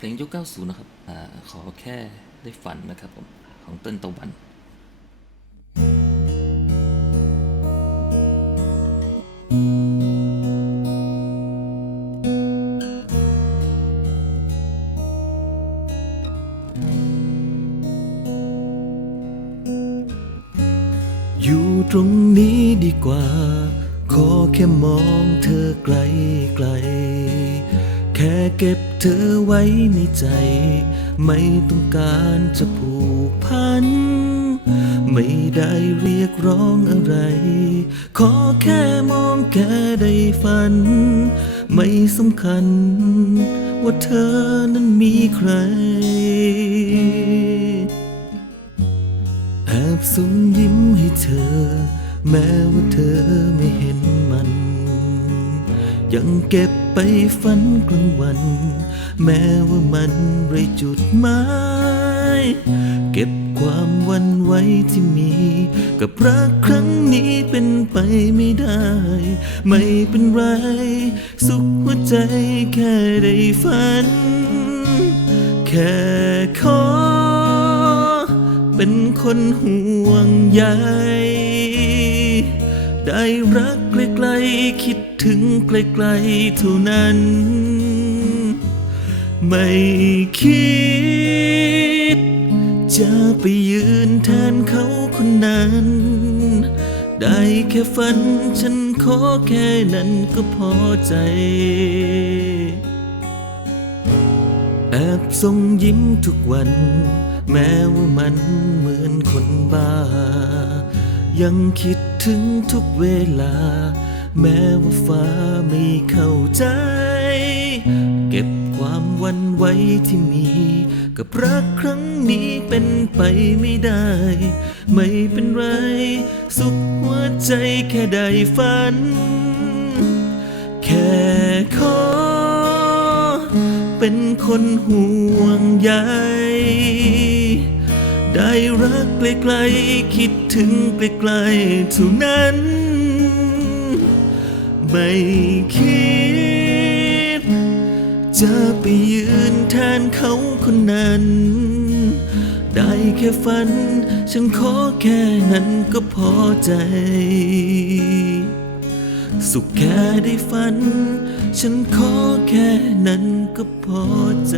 เพลงยุค90 นะครับอาขอแค่ได้ฝันนะครับผมของเติ้ลตะวันอยู่ตรงนี้ดีกว่า ขอแค่มองเธอไกลไกล ค่เก็บเธอไว้ในใจ ไม่ต้องการจะผูกพัน ไม่ได้เรียกร้องอะไร ขอแค่มองแค่ได้ฝัน ไม่สำคัญ ว่าเธอนั้นมีใครแอบส่งยิ้มให้เธอ แม้ว่าเธอไม่เห็นมัน ยังเก็บไปฝันกลางวัน แม้ว่ามันไรจุดหมายเก็บความวันไว้ที่มี กับรักครั้งนี้เป็นไปไม่ได้ ไม่เป็นไร สุขหัวใจแค่ได้ฝัน แค่ขอ เป็นคนห่วงใย ได้รักใกลๆคิดถึงใกลๆเท่านั้น ไม่คิด จะไปยืนแทนเขาคนนั้น ได้แค่ฝันฉันขอแค่นั้นก็พอใจ แอบส่งยิ้มทุกวัน แม้ว่ามันเหมือนคนบ้า ยังคิดถึงทุกเวลา แม้ว่าฟ้าไม่เข้าใจ เก็บความวันไว้ที่มี กับรักครั้งนี้เป็นไปไม่ได้ ไม่เป็นไร สุขหัวใจแค่ได้ฝัน แค่ขอ เป็นคนห่วงใย รักใกลๆคิดถึงใกลๆเท่านั้น ไม่คิด จะไปยืนแทนเขาคนนั้น ได้แค่ฝัน ฉันขอแค่นั้นก็พอใจ สุขแค่ได้ฝัน ฉันขอแค่นั้นก็พอใจ